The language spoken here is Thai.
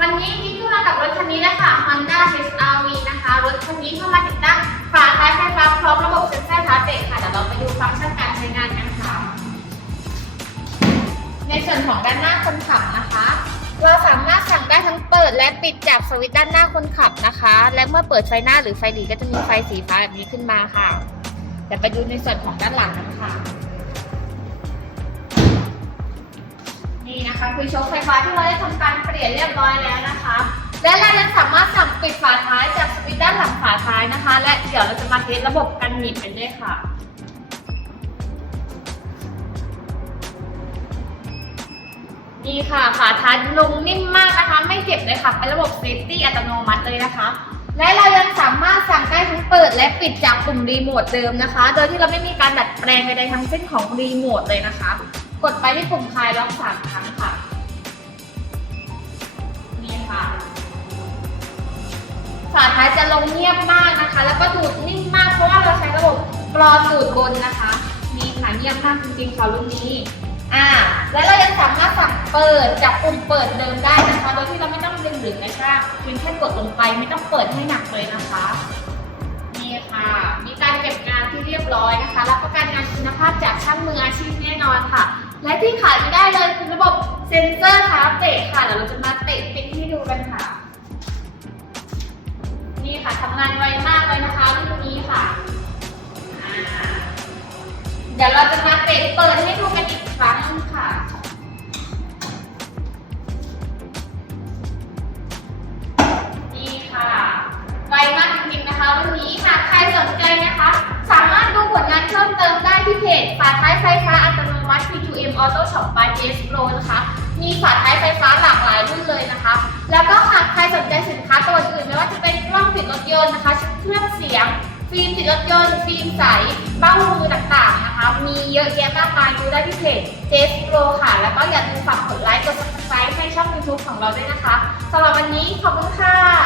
วันนี้กิ๊กก็มากับรถคันนี้นะคะ Honda HR-V นะคะ รถคันนี้เข้ามาติดตั้งฝาท้ายไฟฟ้าพร้อมระบบเซ็นเซอร์ท้าเบรกค่ะ เดี๋ยวเราไปดูฟังก์ชันการใช้งานกันค่ะ ในส่วนของด้านหน้าคนขับนะคะ เราสามารถสั่งได้ทั้งเปิดและปิดจากสวิตช์ด้านหน้าคนขับนะคะ และเมื่อเปิดไฟหน้าหรือไฟหลีก็จะมีไฟสีฟ้าแบบนี้ขึ้นมาค่ะเดี๋ยวไปดูในส่วนของด้านหลังกันค่ะ นะคะคือโชคไฟฟ้าที่เราได้ทำการเปลี่ยนเรียบร้อยแล้วนะคะ และเรายังสามารถสั่งปิดฝาท้ายจากสวิตช์ด้านหลังฝาท้ายนะคะ และเดี๋ยวเราจะมาเทสระบบกันหนีบกันด้วยค่ะนี่ค่ะฝาท้ายลงนิ่มมากนะคะ ไม่เจ็บเลยค่ะเป็นระบบเซฟตี้อัตโนมัติเลยนะคะ และเรายังสามารถสั่งได้ทั้งเปิดและปิดจากปุ่มรีโมทเดิมนะคะ โดยที่เราไม่มีการดัดแปลงใดๆทั้งสิ้นของรีโมทเลยนะคะ กดไปที่ปุ่มคลายล็อกสามครั้งค่ะ นี่ค่ะ ฝาท้ายจะลงเงียบมากนะคะ แล้วก็ดูดนิ่มมากเพราะว่าเราใช้ระบบกรอดูดบนนะคะ นี่ค่ะเงียบมากจริงๆค่ะรุ่นนี้ อ่า แล้วเรายังสามารถสั่งเปิดจากปุ่มเปิดเดิมได้นะคะโดยที่เราไม่ต้องดึงหรือกระชากเพียงแค่กดลงไปไม่ต้องเปิดให้หนักเลยนะคะนี่ค่ะ มีการเก็บงานที่เรียบร้อยนะคะ รับประกันงานคุณภาพจากช่างมืออาชีพแน่นอนค่ะ และที่ขาดไม่ได้เลยคือระบบเซ็นเซอร์ท้าเตะค่ะเดี๋ยวเราจะมาเตะปิดให้ดู เพิ่มเติมได้ที่เพจฝาท้ายไฟฟ้าอัตโนมัติ P2M Auto Shop by JS Pro นะคะ มีฝาท้ายไฟฟ้าหลากหลายรุ่นเลยนะคะ แล้วก็หากใครสนใจสินค้าตัวอื่นไม่ว่าจะเป็นกล้องติดรถยนต์นะคะเครื่องเสียง ฟิล์มติดรถยนต์ ฟิล์มใสเบ้ามือต่างๆนะคะ มีเยอะแยะมากมายดูได้ที่เพจ JS Pro ค่ะ แล้วก็อย่าลืมฝากกดไลค์กด subscribe ให้ช่อง YouTube ของเราด้วยนะคะสำหรับวันนี้ขอบคุณค่ะ